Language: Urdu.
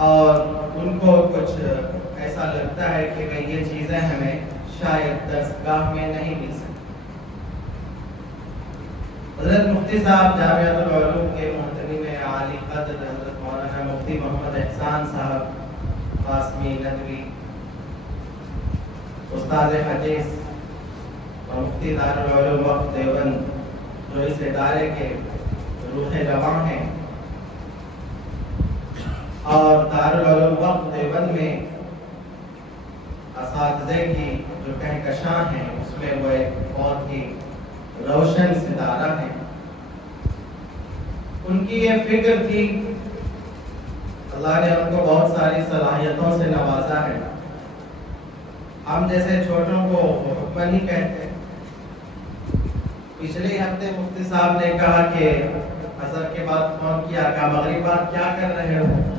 اور ان کو کچھ ایسا لگتا ہے کہ بھئی یہ چیزیں ہمیں شاید درسگاہ میں نہیں مل سکتی۔ حضرت مفتی صاحب جامعۃ العلوم کے محترم عالی قدر حضرت مولانا مفتی محمد احسان صاحب قاسمی ندوی، استاد حدیث اور مفتی دارالعلوم وقف دیوبند، جو اس ادارے کے روح رواں ہیں، اور دارالعلوم وقف دیوبند میں اساتذہ کی جو کہکشاں ہیں، اس میں وہ ایک بہت ہی روشن ستارہ ہیں۔ ان کی یہ فکر تھی، اللہ نے ان کو بہت ساری صلاحیتوں سے نوازا ہے۔ ہم جیسے چھوٹوں کو حکمن ہی کہتے ہیں۔ پچھلے ہفتے مفتی صاحب نے کہا کہ اثر کے بعد فون کیا، کہا مغرب بعد کیا کر رہے ہو؟